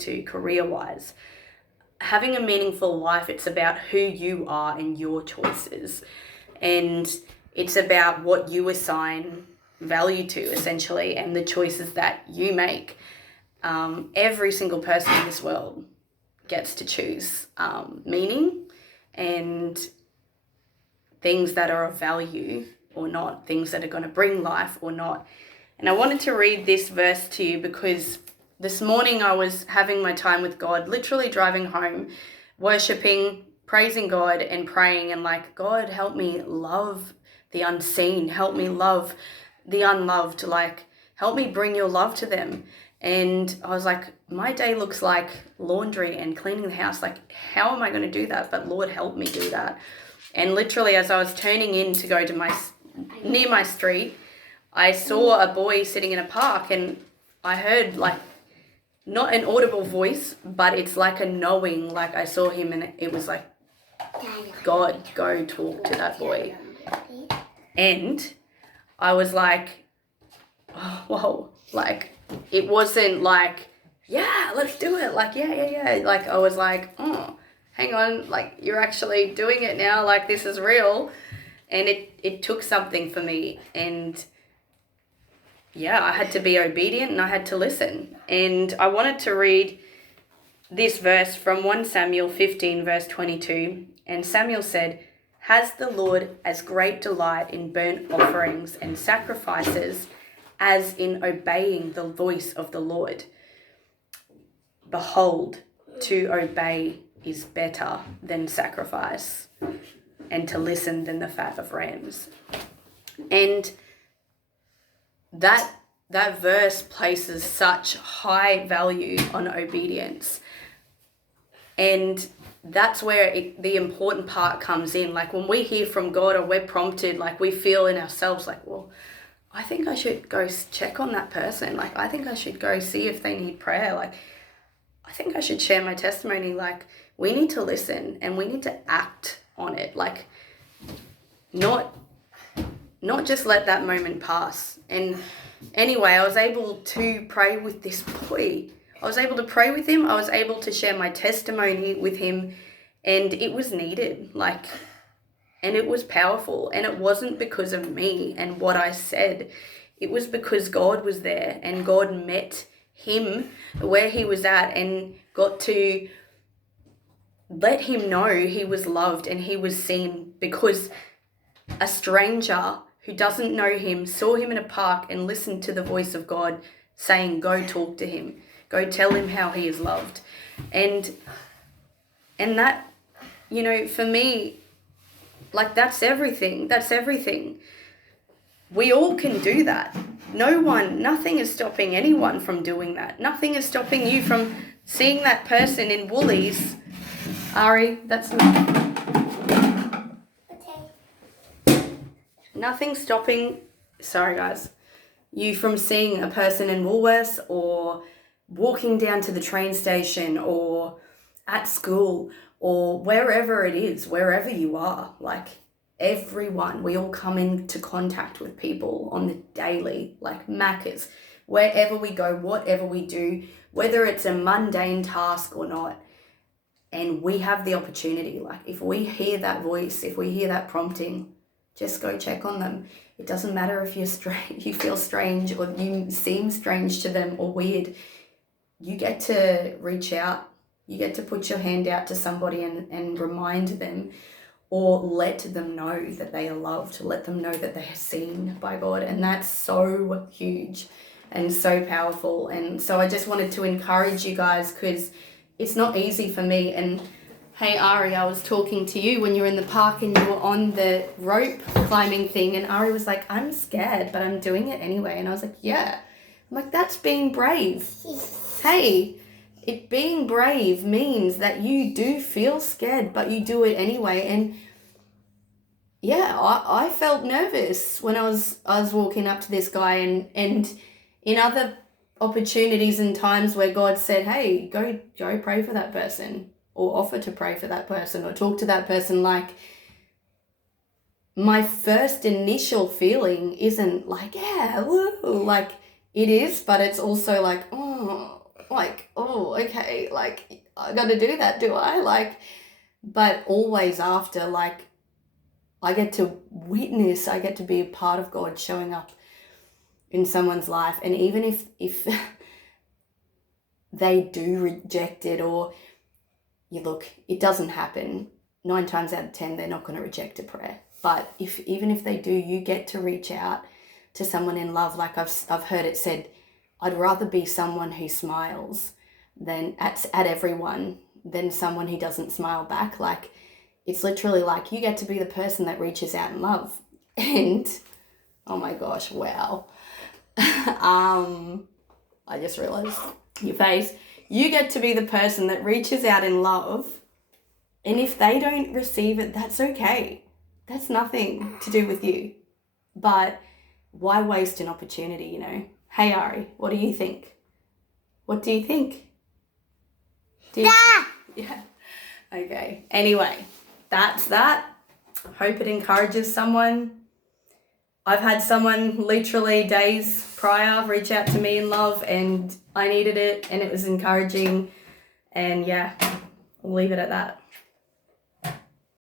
into career-wise. Having a meaningful life, it's about who you are and your choices. And it's about what you assign value to, essentially, and the choices that you make. Every single person in this world gets to choose meaning and things that are of value or not, things that are going to bring life or not. And I wanted to read this verse to you because this morning I was having my time with God, literally driving home, worshiping, praising God and praying and like, God, help me love the unseen. Help me love the unloved. Like, help me bring your love to them. And I was like, my day looks like laundry and cleaning the house. Like, how am I going to do that? But Lord, help me do that. And literally, as I was turning in to go to near my street, I saw a boy sitting in a park, and I heard like, not an audible voice, but it's like a knowing, like I saw him and it was like, God, go talk to that boy. And I was like, oh, whoa, like, it wasn't like, yeah, let's do it. Like, yeah. Like, I was like, oh, hang on, like, you're actually doing it now. Like, this is real. And it took something for me. And yeah, I had to be obedient and I had to listen. And I wanted to read this verse from 1 Samuel 15, verse 22. And Samuel said, has the Lord as great delight in burnt offerings and sacrifices as in obeying the voice of the Lord? Behold, to obey is better than sacrifice, and to listen than the fat of rams. And that verse places such high value on obedience. And that's where the important part comes in. Like, when we hear from God or we're prompted, like, we feel in ourselves like, well, I think I should go check on that person. Like, I think I should go see if they need prayer. Like, I think I should share my testimony. Like, we need to listen and we need to act on it. Like, not just let that moment pass. And anyway, I was able to pray with this boy. I was able to pray with him. I was able to share my testimony with him, and it was needed. Like, and it was powerful. And it wasn't because of me and what I said. It was because God was there and God met him where he was at and got to let him know he was loved and he was seen, because a stranger who doesn't know him saw him in a park and listened to the voice of God saying, go talk to him, go tell him how he is loved. And that, you know, for me, like, that's everything. We all can do that. Nothing is stopping anyone from doing that. Nothing is stopping you from seeing that person in Woolies. Ari, that's not... Okay. Nothing stopping, sorry guys, you from seeing a person in Woolworths or walking down to the train station or at school or wherever it is, wherever you are. Like, everyone, we all come into contact with people on the daily, like Macca's, wherever we go, whatever we do, whether it's a mundane task or not. And we have the opportunity, like, if we hear that voice, if we hear that prompting, just go check on them. It doesn't matter if you feel strange or you seem strange to them or weird. You get to reach out. You get to put your hand out to somebody and remind them, or let them know that they are loved, let them know that they are seen by God. And that's so huge and so powerful. And so I just wanted to encourage you guys, because it's not easy for me. And hey, Ari, I was talking to you when you were in the park and you were on the rope climbing thing, and Ari was like, I'm scared, but I'm doing it anyway. And I was like, yeah. I'm like, that's being brave. Hey, being brave means that you do feel scared, but you do it anyway. And yeah, I felt nervous when I was walking up to this guy, and in other opportunities and times where God said, hey, go pray for that person, or offer to pray for that person, or talk to that person, like, my first initial feeling isn't like, yeah, woo, like, it is, but it's also like, oh, like, oh, okay, like, I got to do that, do I? Like, but always after, like, I get to witness, I get to be a part of God showing up in someone's life. And even if they do reject it, or you look, it doesn't happen. 9 times out of 10, they're not going to reject a prayer. But even if they do, you get to reach out to someone in love. Like I've heard it said, I'd rather be someone who smiles than at everyone than someone who doesn't smile back. Like, it's literally like you get to be the person that reaches out in love. And oh my gosh, wow. I just realized your face. You get to be the person that reaches out in love, and if they don't receive it, that's okay. That's nothing to do with you. But why waste an opportunity, you know? Hey, Ari, what do you think? What do you think? Yeah. Okay. Anyway, that's that. Hope it encourages someone. I've had someone literally days prior reach out to me in love, and I needed it, and it was encouraging. And yeah, I'll leave it at that.